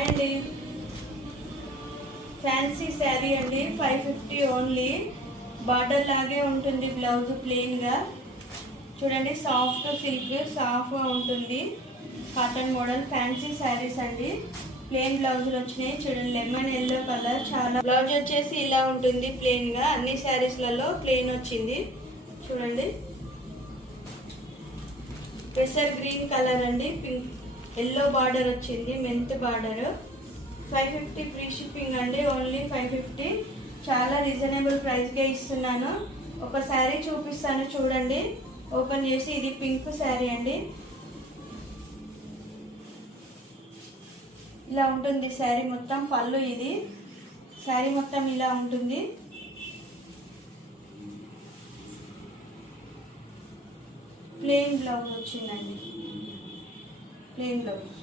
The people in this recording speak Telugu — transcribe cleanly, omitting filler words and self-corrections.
అండి ఫ్యాన్సీ శారీ అండి 550 ఓన్లీ. బార్డర్ లాగే ఉంటుంది బ్లౌజ్ ప్లెయిన్గా. చూడండి సాఫ్ట్ సిల్క్ సాఫ్ట్గా ఉంటుంది. కాటన్ మోడల్ ఫ్యాన్సీ శారీస్ అండి. ప్లెయిన్ బ్లౌజులు వచ్చినాయి. చూడండి లెమన్ ఎల్లో కలర్. చాలా బ్లౌజ్ వచ్చేసి ఇలా ఉంటుంది ప్లెయిన్గా. అన్ని శారీస్లలో ప్లెయిన్ వచ్చింది. చూడండి పెసర్ గ్రీన్ కలర్ అండి. పింక్ ఎల్లో బార్డర్ వచ్చింది. Mint border. 550 ఫ్రీ షిప్పింగ్ అండి. ఓన్లీ 550. చాలా రీజనబుల్ ప్రైస్గా ఇస్తున్నాను. ఒక శారీ చూపిస్తాను చూడండి. ఓపెన్ చేసి ఇది పింక్ శారీ అండి. ఇలా ఉంటుంది శారీ మొత్తం. పళ్ళు ఇది. శారీ మొత్తం ఇలా ఉంటుంది. ప్లెయిన్ బ్లౌజ్ వచ్చిందండి. Plain blouse.